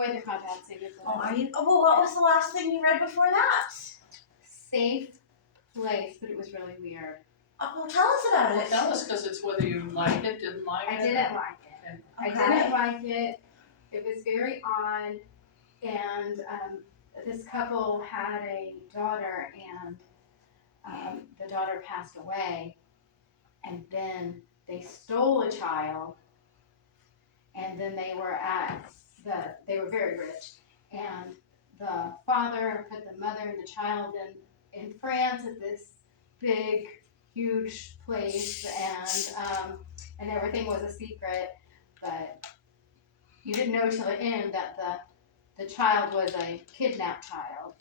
Where the Crawdads Sing is. Oh, are you? Oh, well, what was the last thing you read before that? Safe Place, but it was really weird. Oh, well, tell us about Well, it. tell us, because it's whether you liked it, didn't like it. I didn't like it. Okay. I didn't like it. It was very odd, and this couple had a daughter, and the daughter passed away, and then they stole a child, and then they were very rich, and the father put the mother and the child in France at this big, huge place, and everything was a secret, but you didn't know till the end that the child was a kidnapped child,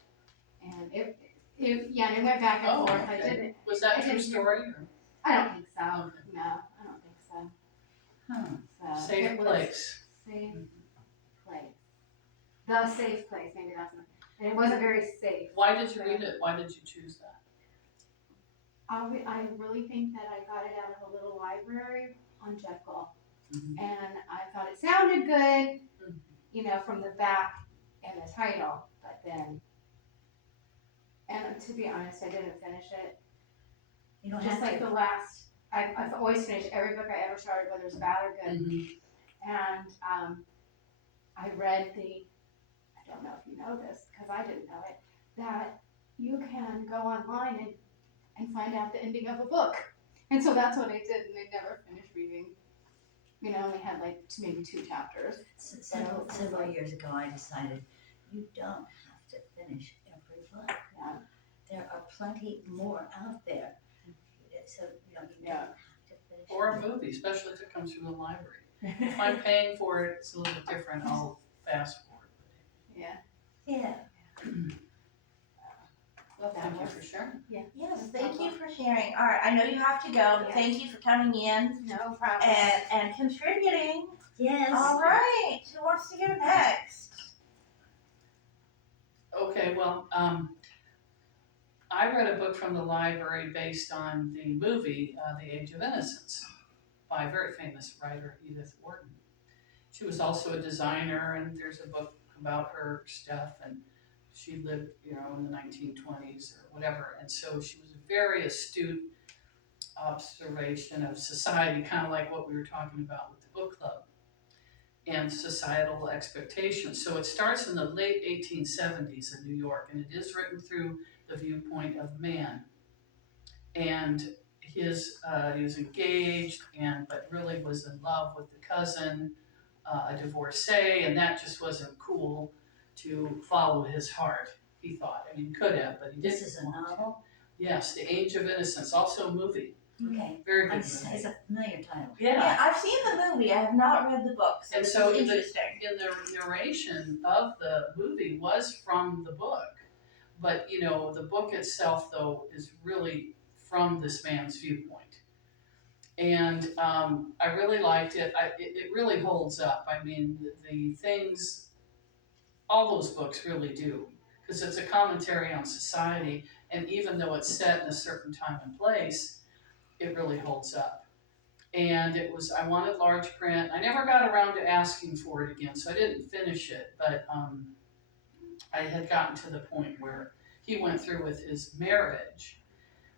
and it went back and forth. Okay. I didn't. Was that a true story? Or? I don't think so. Okay. No, I don't think so. So Safe Place. Safe Place. The Safe Place. Maybe that's not. And it wasn't very safe. Why did you read it? Why did you choose that? I really think that I got it out of a little library on Jekyll, and I thought it sounded good, you know, from the back and the title, but then, and to be honest, I didn't finish it. You don't Just have like to. the last, I've always finished every book I ever started, whether it's bad or good, and I read I don't know if you know this, because I didn't know it, that you can go online and find out the ending of a book. And so that's what I did, and I never finished reading. You know, I only had like maybe 2 chapters. Several years ago, I decided you don't have to finish every book. Yeah. There are plenty more out there. So you don't have to finish. Or a movie, especially if it comes from the library. If I'm paying for it, it's a little bit different. I'll fast forward. Yeah. Yeah. Well, thank you for sharing. Yeah. Yes, thank you for sharing. All right, I know you have to go, but Yes. thank you for coming in No problem. and contributing. Yes. All right, who wants to go next? Okay, well, I read a book from the library based on the movie, The Age of Innocence, by a very famous writer, Edith Wharton. She was also a designer, and there's a book about her stuff, and she lived, you know, in the 1920s or whatever, and so she was a very astute observation of society, kind of like what we were talking about with the book club, and societal expectations. So it starts in the late 1870s in New York, and it is written through the viewpoint of Mann. And he was engaged, but really was in love with the cousin, a divorcee, and that just wasn't cool to follow his heart, he thought. I mean, he could have, but he didn't. This is a novel? Yes, The Age of Innocence, also a movie. Okay. Very good It's movie. a familiar title. Yeah, I've seen the movie. I have not read the book, so And this so is interesting. in the narration of the movie was from the book. But, you know, the book itself, though, is really from this man's viewpoint. And I really liked it. It really holds up. I mean, the things, all those books really do. Because it's a commentary on society. And even though it's set in a certain time and place, it really holds up. And I wanted large print. I never got around to asking for it again, so I didn't finish it. But I had gotten to the point where he went through with his marriage.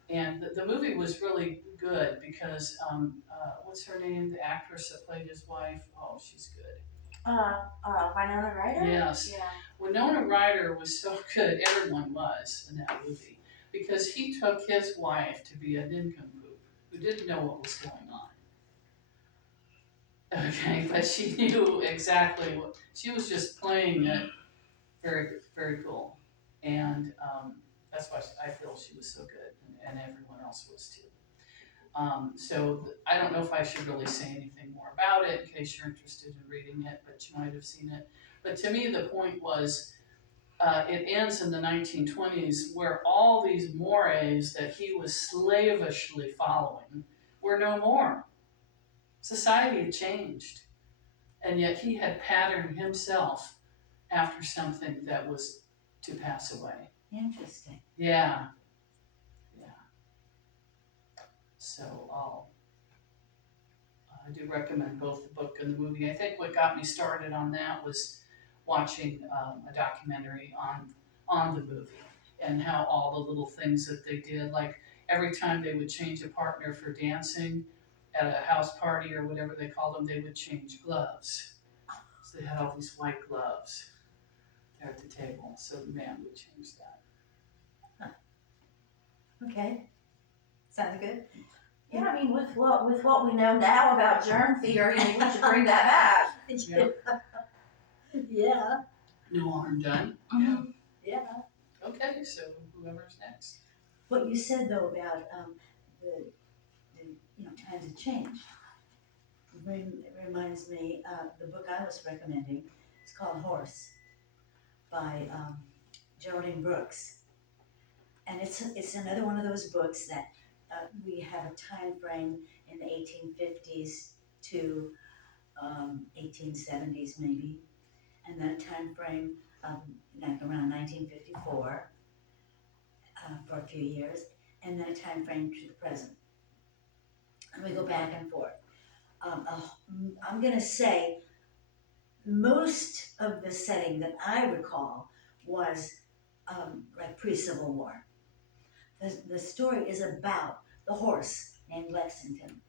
And the movie was really good because, what's her name? The actress that played his wife? Oh, she's good. Winona Ryder? Yes. Yeah. Winona Ryder was so good. Everyone was in that movie. Because he took his wife to be a nincompoop who didn't know what was going on. Okay, but she knew exactly what, she was just playing it very, very cool. And that's why I feel she was so good, and everyone else was too. So I don't know if I should really say anything more about it in case you're interested in reading it, but you might have seen it. But to me, the point was, it ends in the 1920s where all these mores that he was slavishly following were no more. Society had changed, and yet he had patterned himself after something that was to pass away. Interesting. Yeah. So I do recommend both the book and the movie. I think what got me started on that was watching a documentary on the movie and how all the little things that they did, like every time they would change a partner for dancing at a house party or whatever they called them, they would change gloves. So they had all these white gloves there at the table, so the man would change that. Okay, sounds good. Yeah, I mean, with what we know now about germ theory, maybe we should bring that back. Yeah. Yeah, No harm done. yeah. Okay, so whoever's next. What you said though about the times of change reminds me the book I was recommending. It's called Horse by Geraldine Brooks, and it's another one of those books that we have a time frame in the 1850s to 1870s maybe, and then a time frame like around 1954 for a few years, and then a time frame to the present. And we go back and forth. I'm going to say most of the setting that I recall was like pre-Civil War. The story is about the horse named Lexington.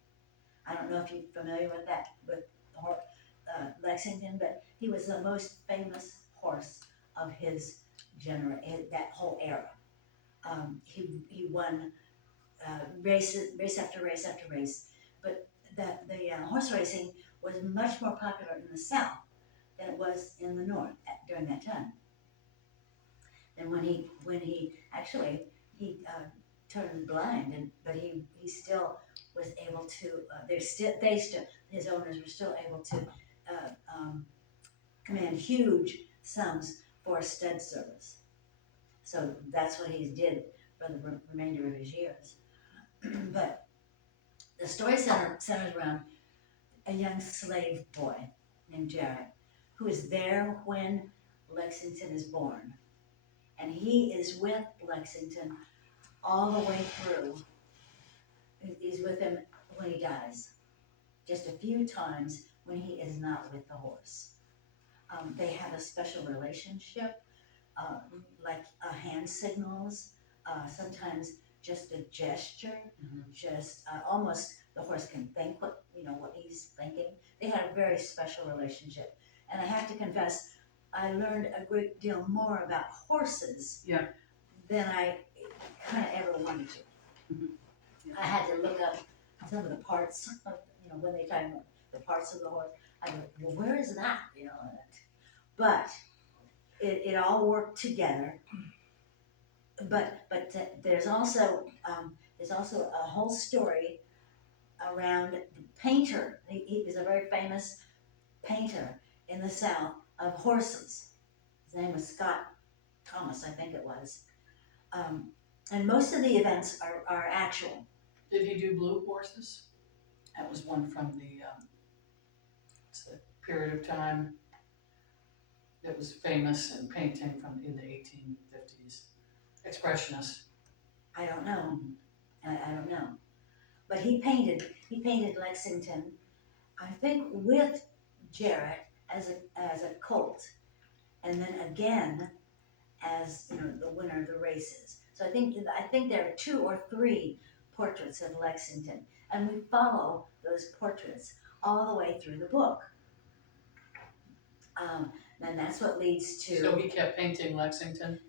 I don't know if you're familiar with that, with Lexington, but he was the most famous horse of his that whole era. He won race after race after race, but the horse racing was much more popular in the South than it was in the North during that time. And when he actually turned blind, but he still was able to. His owners were still able to command huge sums for stud service. So that's what he did for the remainder of his years. But the story centers around a young slave boy named Jared, who is there when Lexington is born. And he is with Lexington all the way through. He's with him when he dies. Just a few times when he is not with the horse. They have a special relationship, like hand signals, sometimes just a gesture, just almost the horse can think what he's thinking. They had a very special relationship. And I have to confess, I learned a great deal more about horses than I kind of ever wanted to. I had to look up some of the parts of, when they talk about the parts of the horse. I go, well, where is that? But it all worked together. But there's also a whole story around the painter. He was a very famous painter in the South of horses. His name was Scott Thomas, I think it was. And most of the events are actual. Did he do blue horses? That was one from the period of time that was famous in painting in the 1850s. Expressionist. I don't know. I don't know. But he painted Lexington, I think, with Jarrett as a colt, and then again as the winner of the races. So I think there are 2 or 3 portraits of Lexington, and we follow those portraits all the way through the book. And that's what leads to. So he kept painting Lexington?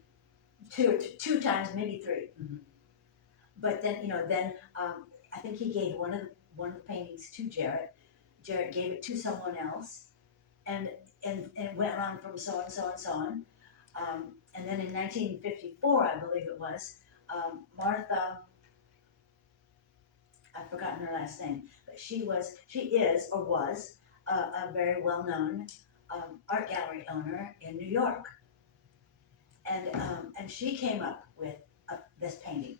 Two times, maybe 3. Mm-hmm. But then, I think he gave one of the paintings to Jarrett. Jarrett gave it to someone else, and it went on from so and so and so on. And then in 1954, I believe it was, Martha, I've forgotten her last name, but she is or was a very well-known art gallery owner in New York. And she came up with this painting.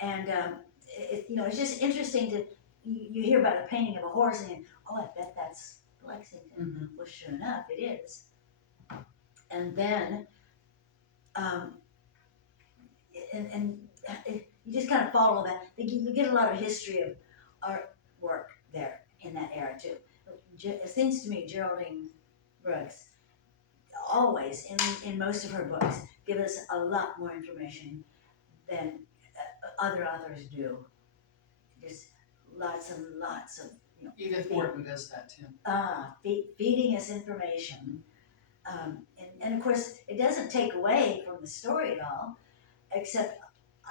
And it's just interesting to you hear about a painting of a horse and I bet that's Lexington. Mm-hmm. Well, sure enough, it is. And then you just kind of follow that. You get a lot of history of artwork there in that era too. It seems to me Geraldine Brooks always, in most of her books, give us a lot more information than other authors do. Just lots and lots of, Edith Wharton does that too. feeding us information. And of course, it doesn't take away from the story at all, except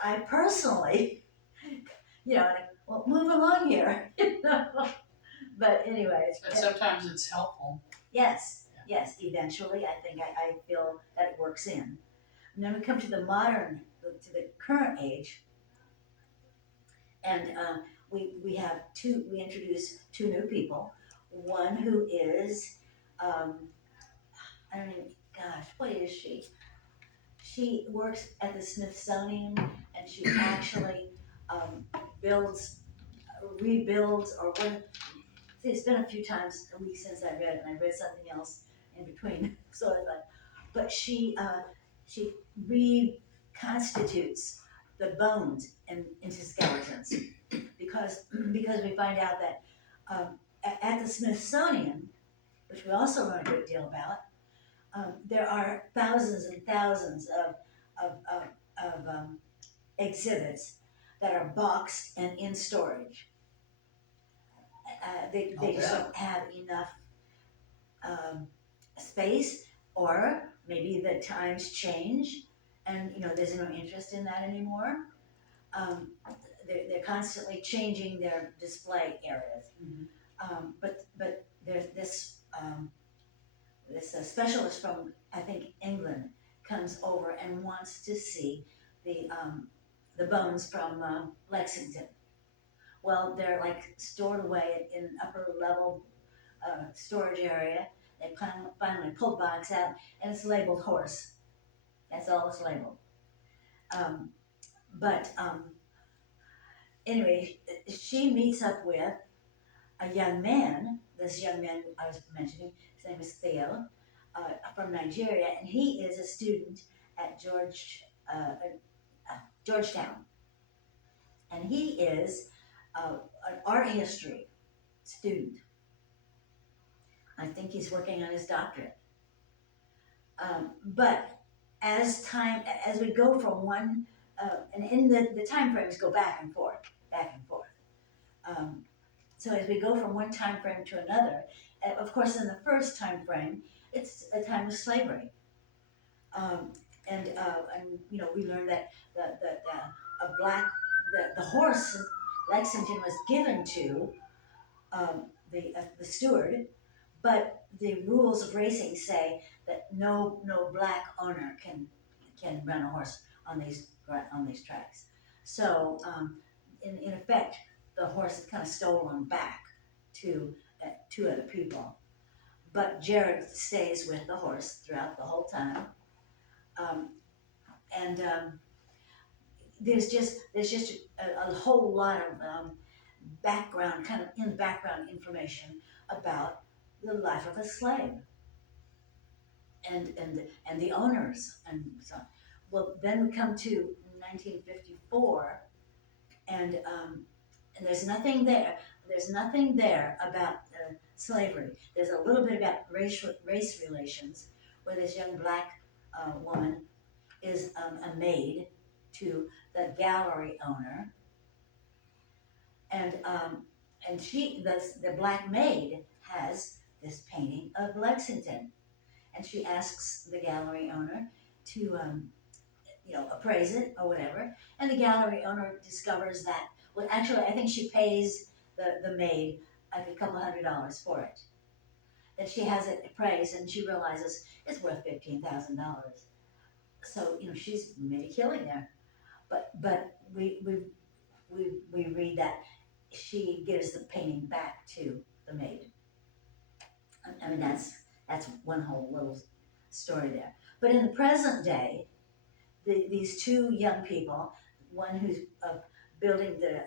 I personally, like, well, move along here, But anyway, But sometimes it's helpful. yes, eventually, I think I feel that it works in. And then we come to the current age, and we introduce two new people. One who is, I don't even, gosh, what is she? She works at the Smithsonian, and she actually rebuilds, or what. It's been a few times a week since I read, and I read something else in between. So I thought, but she reconstitutes the bones into skeletons because we find out that at the Smithsonian, which we also learn a great deal about, there are thousands and thousands of exhibits that are boxed and in storage. They just don't have enough space, or maybe the times change, and there's no interest in that anymore. They're constantly changing their display areas. But there's this specialist from, I think, England comes over and wants to see the bones from Lexington. Well, they're like stored away in upper level storage area. They finally pull the box out, and it's labeled horse. That's all it's labeled. Anyway, she meets up with a young man. This young man I was mentioning, his name is Theo, from Nigeria, and he is a student at Georgetown, and he is an art history student. I think he's working on his doctorate. But as we go from one, and in the time frames go back and forth. So as we go from one time frame to another, of course, in the first time frame, it's a time of slavery. And we learned that the horse Lexington was given to the steward, but the rules of racing say that no black owner can run a horse on these tracks. So in effect, the horse is kind of stolen back to two other people. But Jared stays with the horse throughout the whole time, and there's just a whole lot of background information about the life of a slave and the owners and so on. Well, then we come to 1954, and there's nothing there. There's nothing there about slavery. There's a little bit about race relations, where this young black woman is a maid to the gallery owner, and the black maid has this painting of Lexington, and she asks the gallery owner to appraise it or whatever, and the gallery owner discovers that, well, actually, I think she pays the maid like a couple $100 for it. That she has it appraised, and she realizes it's worth $15,000. So she's made a killing there, but we read that she gives the painting back to the maid. I mean, that's one whole little story there. But in the present day, these two young people, one who's building the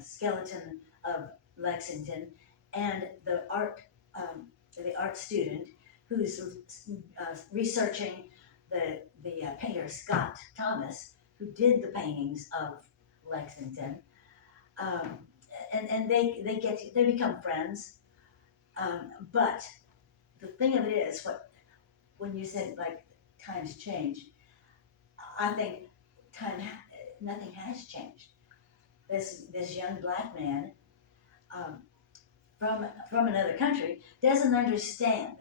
skeleton of Lexington, and the art student who's researching the painter Scott Thomas, who did the paintings of Lexington, and they become friends. But the thing of it is, when you said like times change, I think nothing has changed. This young black man from another country doesn't understand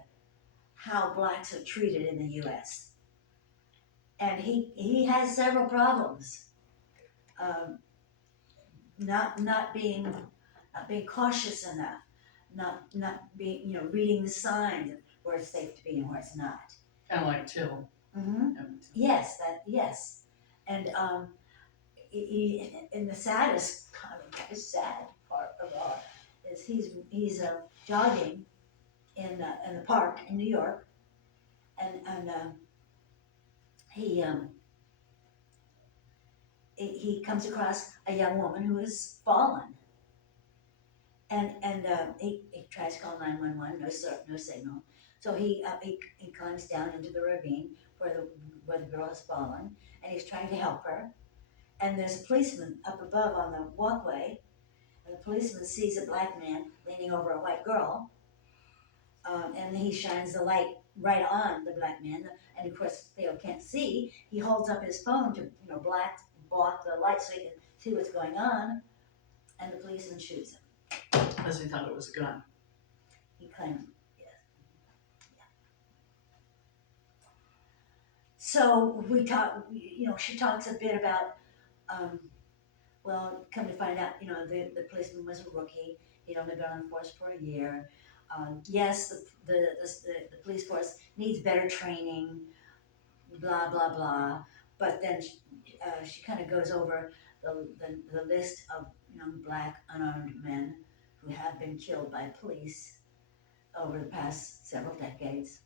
how blacks are treated in the U.S. And he has several problems. Um, not being cautious enough, not being reading the signs of where it's safe to be and where it's not. Kind of like Till. Mm-hmm. Yes, and and the saddest sad part of all is he's jogging in the park in New York, and he he comes across a young woman who has fallen, and he tries to call 911. No signal. So he climbs down into the ravine where the girl has fallen, and he's trying to help her. And there's a policeman up above on the walkway, and the policeman sees a black man leaning over a white girl, and he shines the light right on the black man. And of course, Theo can't see. He holds up his phone to block the light so he can see what's going on, and the policeman shoots him. Because he thought it was a gun. He claimed, yes. Yeah. So she talks a bit about, well, come to find out, the policeman was a rookie. He'd only been on the force for a year. Yes, the police force needs better training, blah, blah, blah. But then she kind of goes over the list of young black unarmed men who have been killed by police over the past several decades.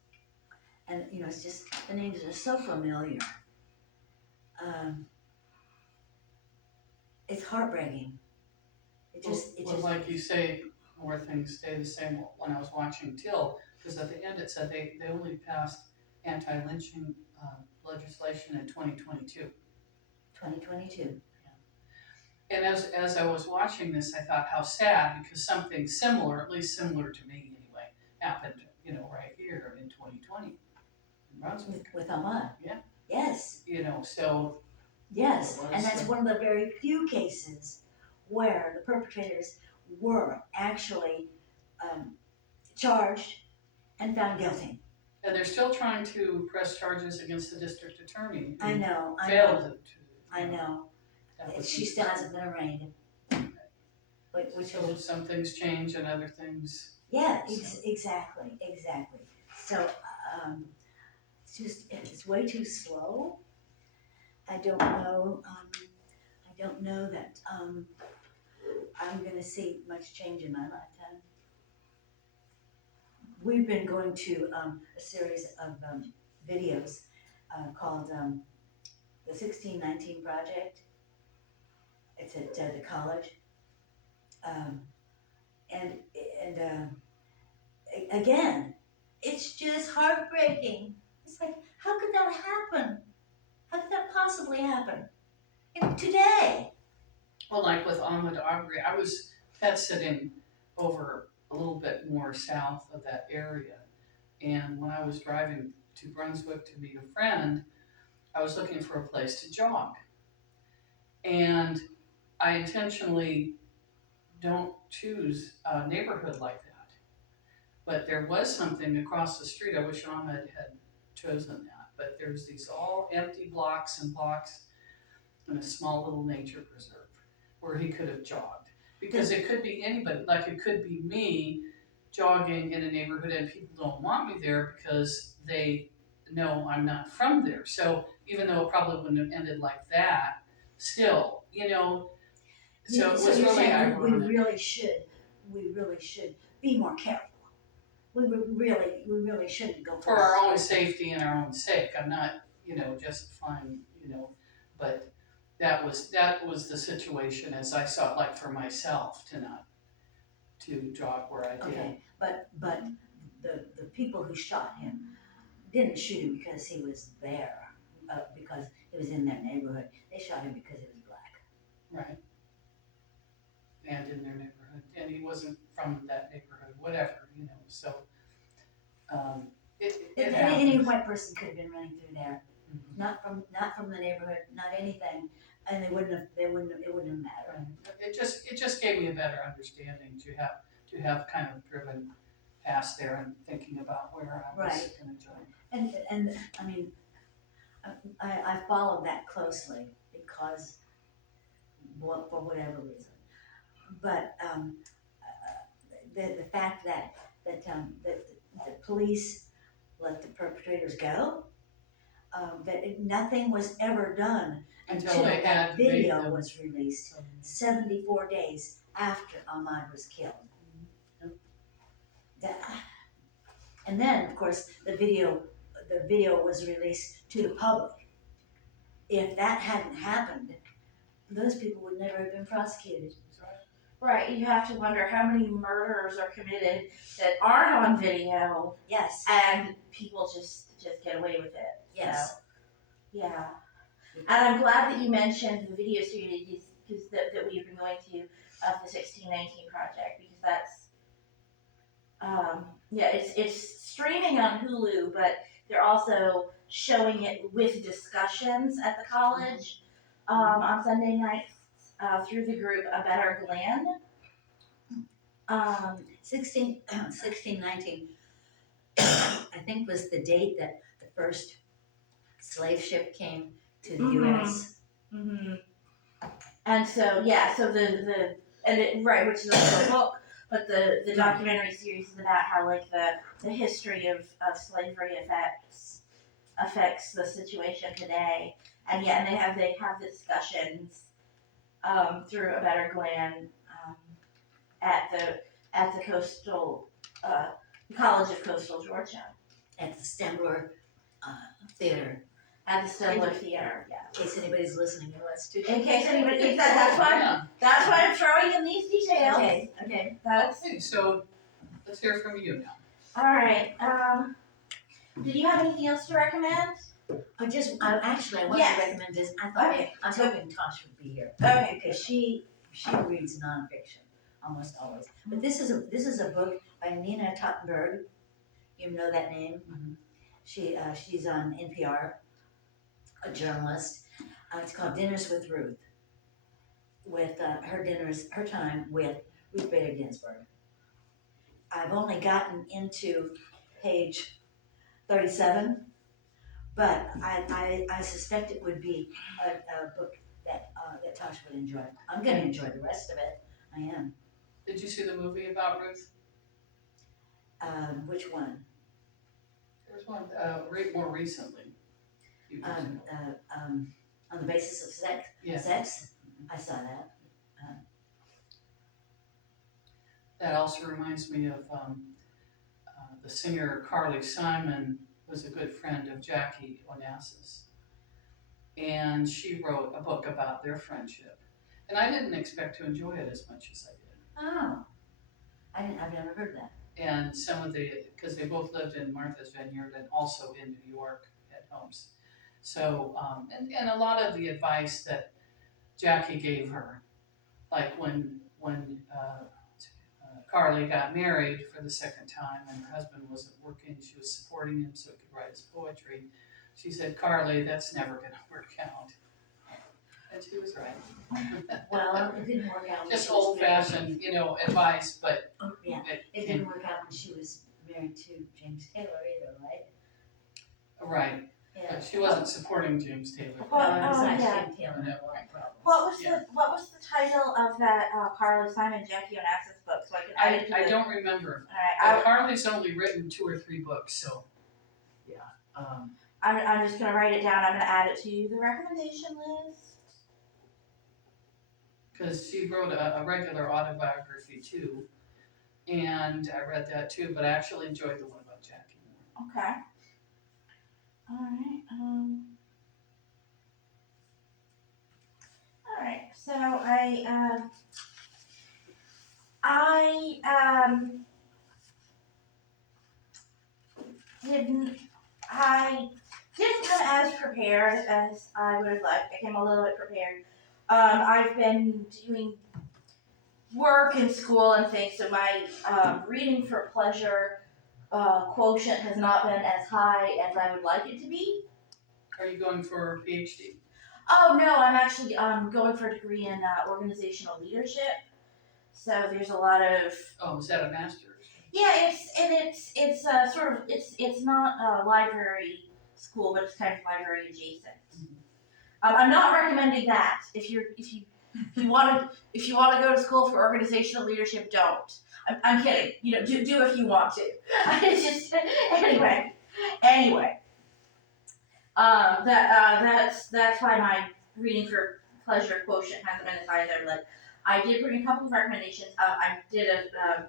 And, it's just, the names are so familiar. It's heartbreaking. Like you say, more things stay the same. When I was watching Till, because at the end it said they only passed anti-lynching legislation in 2022. 2022. And as I was watching this, I thought how sad, because something similar, at least similar to me anyway, happened, right here in 2020 in Brunswick. With Ahmad. Yeah. Yes. So. Yes, and that's one of the very few cases where the perpetrators were actually charged and found guilty. And they're still trying to press charges against the district attorney. I know. I know. She still hasn't been arraigned. So some things change and other things. Yeah, exactly. So it's way too slow. I don't know that I'm going to see much change in my lifetime. We've been going to a series of videos called the 1619 Project. It's at the college. Again, it's just heartbreaking. It's like, how could that happen? How could that possibly happen? Today. Well, like with Ahmaud Arbery, I was pet sitting over a little bit more south of that area. And when I was driving to Brunswick to meet a friend, I was looking for a place to jog. And I intentionally don't choose a neighborhood like that. But there was something across the street. I wish Ahmed had chosen that. But there's these all empty blocks and blocks in a small little nature preserve where he could have jogged. Because it could be anybody, like it could be me jogging in a neighborhood and people don't want me there because they know I'm not from there. So even though it probably wouldn't have ended like that, still, so it was really ironic. We really should be more careful. We really shouldn't go For our own safety and our own sake. I'm not, justifying, but that was the situation as I saw it, like for myself to jog where I did. Okay, but the people who shot him didn't shoot him because he was there, because he was in their neighborhood. They shot him because he was black. Right. And in their neighborhood. And he wasn't from that neighborhood, whatever, so. It Any happens. white person could have been running through there, Mhm. not from the neighborhood, not anything, and it wouldn't have mattered. It just gave me a better understanding to have kind of driven past there and thinking about where I was Right. gonna join. And I mean, I followed that closely because, for whatever reason. But the fact that the police let the perpetrators go, nothing was ever done until they that had made video them. was released 74 days after Ahmaud was killed. That- And then, of course, the video was released to the public. If that hadn't happened, those people would never have been prosecuted. Right, you have to wonder how many murders are committed that aren't on video Yes, and people just get away with it. yes. So, yeah. And I'm glad that you mentioned the video series that we've been going to of the 1619 project, because that's it's streaming on Hulu, but they're also showing it with discussions at the college on Sunday nights through the group A Better Glen. 1619, I think, was the date that the first slave ship came to the U.S. Mm-hmm. And so which is also a book, but the documentary series is about how like the history of slavery affects the situation today, and they have the discussions through A Better Glen at the coastal College of Coastal Georgia at the Stembler Theater. at the Stedler Theater. Yeah. In case anybody's listening who wants to. In case anybody thinks that's why I'm throwing in these details. Okay. Okay, so let's hear from you now. All right. Did you have anything else to recommend? I want Yes. to recommend this. I was hoping Tosh would be here. Okay. Because she reads nonfiction almost always. But this is a book by Nina Totenberg. You know that name? Mhm. She's on NPR, a journalist. It's called Dinners with Ruth. With her time with Ruth Bader Ginsburg. I've only gotten into page 37, but I suspect it would be a book that Tosh would enjoy. I'm going to enjoy the rest of it. I am. Did you see the movie about Ruth? Which one? There was one more recently. Few years ago. On the basis of sex. Yeah. Sex. I saw that. That also reminds me of the singer Carly Simon was a good friend of Jackie Onassis. And she wrote a book about their friendship. And I didn't expect to enjoy it as much as I did. Oh. I've never heard that. And because they both lived in Martha's Vineyard and also in New York at homes. So, and a lot of the advice that Jackie gave her, like when Carly got married for the second time and her husband wasn't working, she was supporting him so he could write his poetry. She said, "Carly, that's never going to work out." And she was right. Well, it didn't work out. Just old-fashioned, advice, but Yeah, it didn't work out when she was married to James Taylor either, right? right. Yeah. But she wasn't supporting James Taylor. Besides yeah. James Taylor had a lot of problems. What was the title of that Carly Simon Jackie Onassis book? So I can add it to I don't remember. All right. Carly's only written 2 or 3 books, so yeah. I'm just gonna write it down. I'm gonna add it to the recommendation list. Because she wrote a regular autobiography too, and I read that too, but I actually enjoyed the one about Jackie more. Okay. All right. All right. So I didn't come as prepared as I would have liked. I came a little bit prepared. I've been doing work and school and things, so my reading for pleasure quotient has not been as high as I would like it to be. Are you going for a PhD? Oh no, I'm actually going for a degree in organizational leadership. So there's a lot of Oh, is that a master's? yeah, it's sort of it's not a library school, but it's kind of library adjacent. I'm not recommending that. If you want to go to school for organizational leadership, don't. I'm kidding. You know, do if you want to. It's just anyway. That's why my reading for pleasure quotient hasn't been as high as I would like. I did bring a couple of recommendations. I did a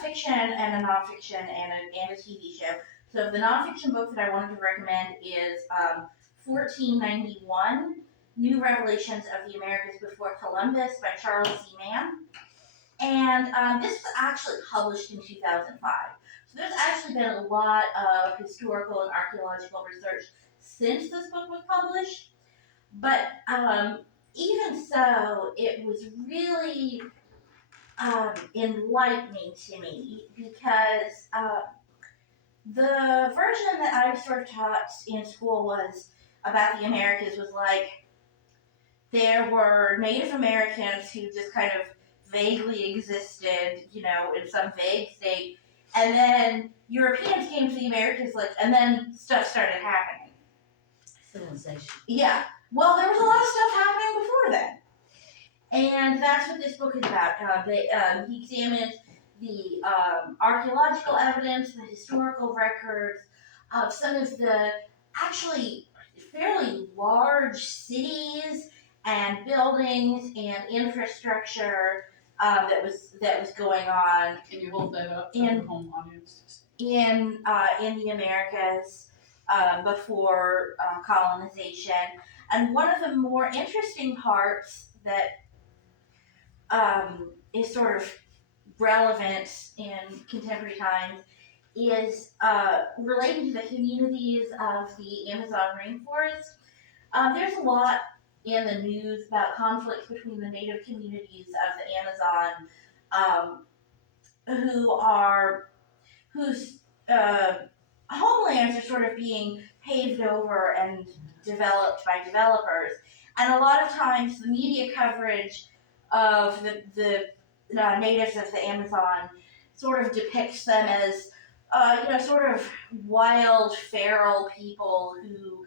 fiction and a nonfiction and a TV show. So the nonfiction book that I wanted to recommend is 1491, New Revelations of the Americas Before Columbus by Charles C. Mann. And this was actually published in 2005. So there's actually been a lot of historical and archaeological research since this book was published. But even so, it was really enlightening to me because the version that I was sort of taught in school was about the Americas was like there were Native Americans who just kind of vaguely existed, you know, in some vague state, and then Europeans came to the Americas, like, and then stuff started happening. Civilization. Yeah. Well, there was a lot of stuff happening before then. And that's what this book is about. He examines the archaeological evidence, the historical records of some of the actually fairly large cities and buildings and infrastructure that was going on. Can you hold that up for In- the home audience to see? in the Americas before colonization. And one of the more interesting parts that is sort of relevant in contemporary times is relating to the communities of the Amazon rainforest. There's a lot in the news about conflicts between the native communities of the Amazon whose homelands are sort of being paved over and developed by developers. And a lot of times the media coverage of the natives of the Amazon sort of depicts them as, sort of wild, feral people who,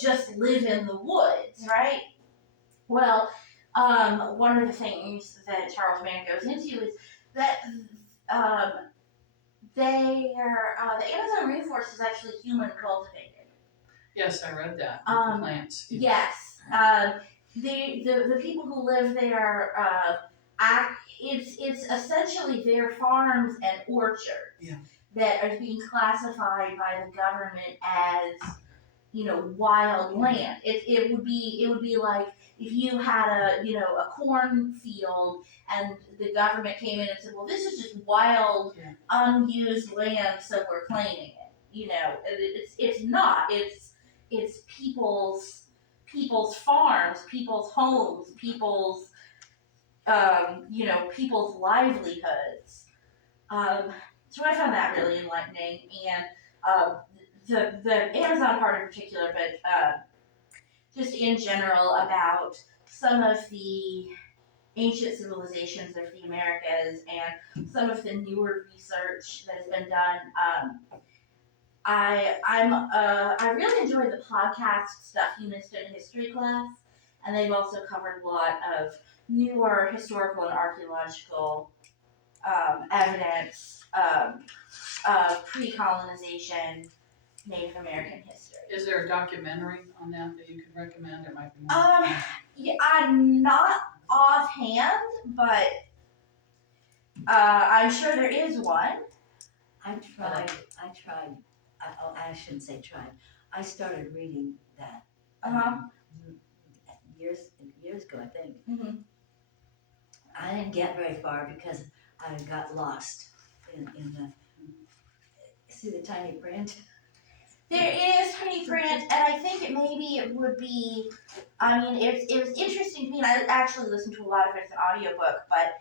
just live in the woods, right? Well, one of the things that Charles Mann goes into is that the Amazon rainforest is actually human cultivated. Yes, I read that. The plants. Yes. The people who live there, it's essentially their farms and orchards that are being classified by the government as, wild land. It would be like if you had a cornfield and the government came in and said, well, this is just wild, unused land, so we're claiming it. It's not. It's people's farms, people's homes, people's livelihoods. So I found that really enlightening, and the Amazon part in particular, but just in general about some of the ancient civilizations of the Americas and some of the newer research that has been done. I really enjoy the podcast stuff you missed in history class, and they've also covered a lot of newer historical and archaeological evidence of pre-colonization Native American history. Is there a documentary on that you could recommend? It might be more. Yeah, I'm not offhand, but I'm sure there is one. I shouldn't say tried. I started reading that years ago, I think. Mm-hmm. I didn't get very far because I got lost in the. See the tiny print? There is tiny print, and I think it would be. I mean, it was interesting to me. And I actually listened to a lot of it as an audiobook, but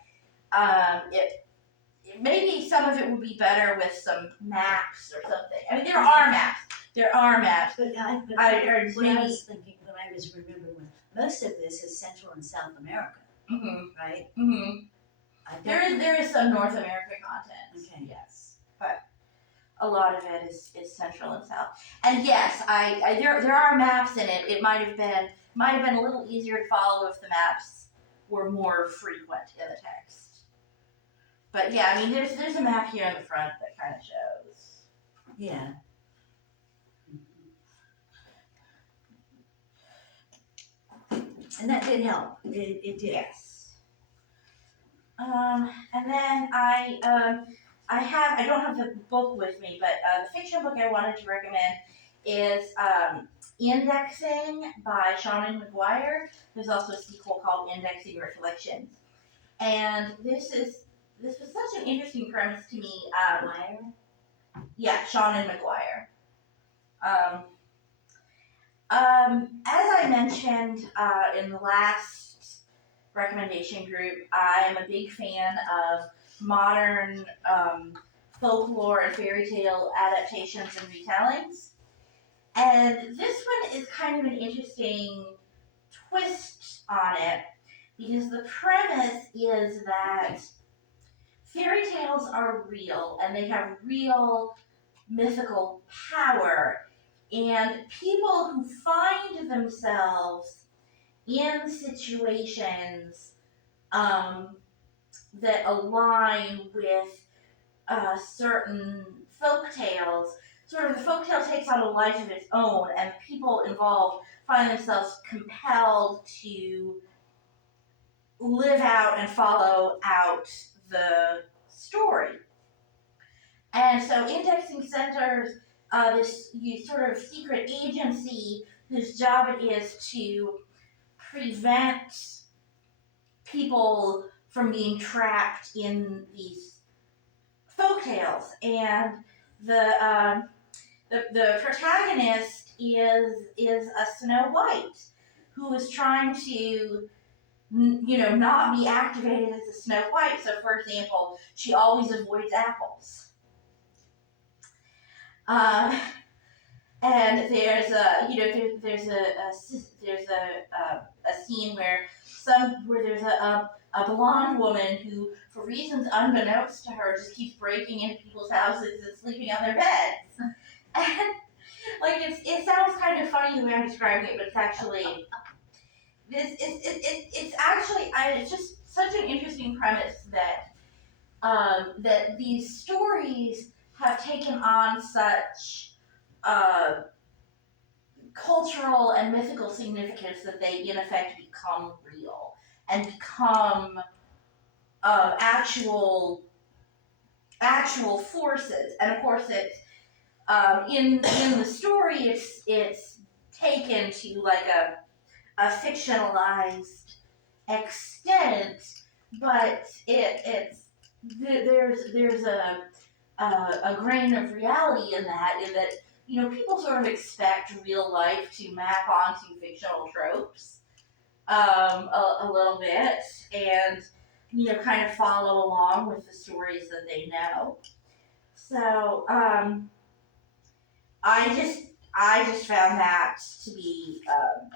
maybe some of it would be better with some maps or something. I mean, there are maps. But or what I maybe- was thinking, what I was remembering was, most of this is Central and South America, right? I don't- There is some North American content. Okay. Yes, but a lot of it is Central and South. And yes, there are maps in it. It might have been a little easier to follow if the maps were more frequent in the text. But yeah, I mean, there's a map here in the front that kind of shows. Yeah. And that did help. It did. Yes. And then I don't have the book with me, but the fiction book I wanted to recommend is Indexing by Seanan McGuire. There's also a sequel called Indexing Reflections. And this was such an interesting premise to me. Yeah, Seanan McGuire. As I mentioned in the last recommendation group, I am a big fan of modern folklore and fairy tale adaptations and retellings. And this one is kind of an interesting twist on it because the premise is that fairy tales are real and they have real mythical power. And people who find themselves in situations that align with certain folk tales, sort of the folk tale takes on a life of its own, and people involved find themselves compelled to live out and follow out the story. And so indexing centers this sort of secret agency whose job it is to prevent people from being trapped in these folktales. And the protagonist is a Snow White who is trying to not be activated as a Snow White. So, for example, she always avoids apples. And there's a scene where there's a blonde woman who, for reasons unbeknownst to her, just keeps breaking into people's houses and sleeping on their beds. And like it sounds kind of funny the way I'm describing it, but it's actually it's just such an interesting premise that these stories have taken on such cultural and mythical significance that they in effect become real and become actual forces. And of course it's in the story it's taken to like a fictionalized extent, but there's a grain of reality in that people sort of expect real life to map onto fictional tropes a little bit and kind of follow along with the stories that they know. So I just found that to be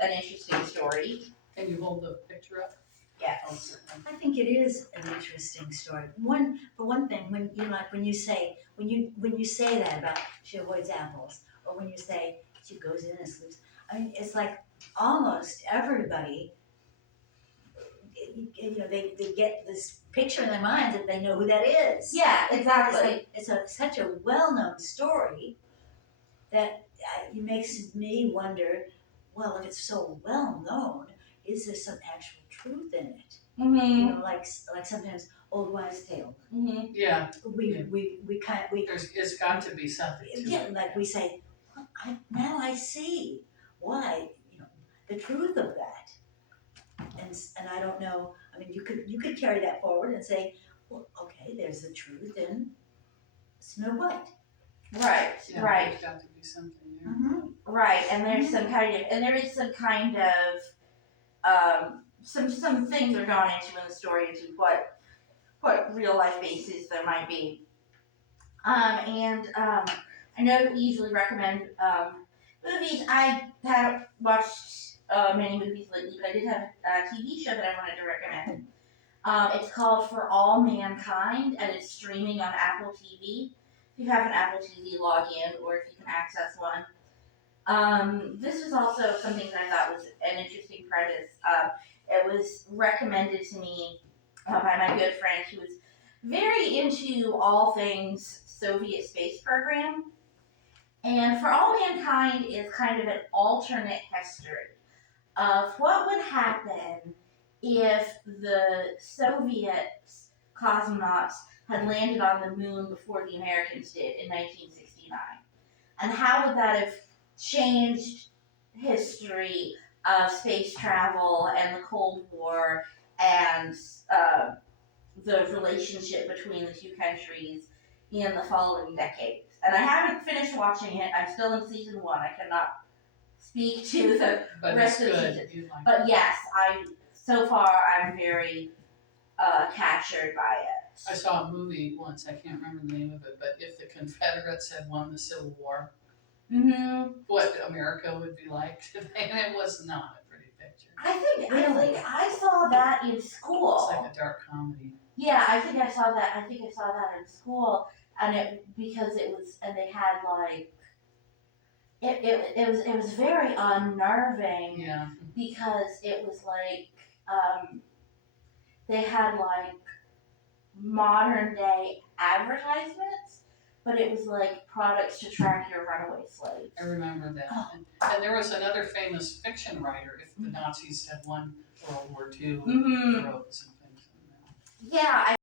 an interesting story. Can you hold the picture up? Yes. I think it is an interesting story. For one thing, when you say that about she avoids apples, or when you say she goes in and sleeps, I mean it's like almost everybody, they get this picture in their minds that they know who that is. Yeah, exactly. It's such a well-known story that it makes me wonder. Well, if it's so well known, is there some actual truth in it? Mm-hmm. Like sometimes old wives' tale. Mm-hmm. Yeah, it's got to be something to yeah, it. like we say, well, now I see why the truth of that, and I don't know. I mean, you could carry that forward and say, well, okay, there's the truth in Snow White. Right. Yeah, Right. There's got to be something there. Mm-hmm. Right, and there is some kind of some things are gone into in the story into what real life basis there might be. I know that we usually recommend movies. I haven't watched many movies lately, but I did have a TV show that I wanted to recommend. It's called For All Mankind, and it's streaming on Apple TV. If you have an Apple TV, log in, or if you can access one. This was also something that I thought was an interesting premise. It was recommended to me by my good friend who was very into all things Soviet space program. And For All Mankind is kind of an alternate history of what would happen if the Soviet cosmonauts had landed on the moon before the Americans did in 1969. And how would that have changed history of space travel and the Cold War and the relationship between the two countries in the following decades. And I haven't finished watching it. I'm still in season 1. I cannot speak to the But rest it's of the good. seasons. You like But yes, so far I'm very captured by it. I saw a movie once, I can't remember the name of it, but if the Confederates had won the Civil War, what America would be like today, and it was not a pretty picture. I think I saw that in school. It's like a dark comedy. Yeah, I think I saw that in school, and they had like it was very unnerving. Yeah. Because it was like they had like modern day advertisements, but it was like products to track your runaway slaves. I remember that. Oh. And there was another famous fiction writer, if the Nazis had won World War II, Mm-hmm. wrote some things in there. Yeah,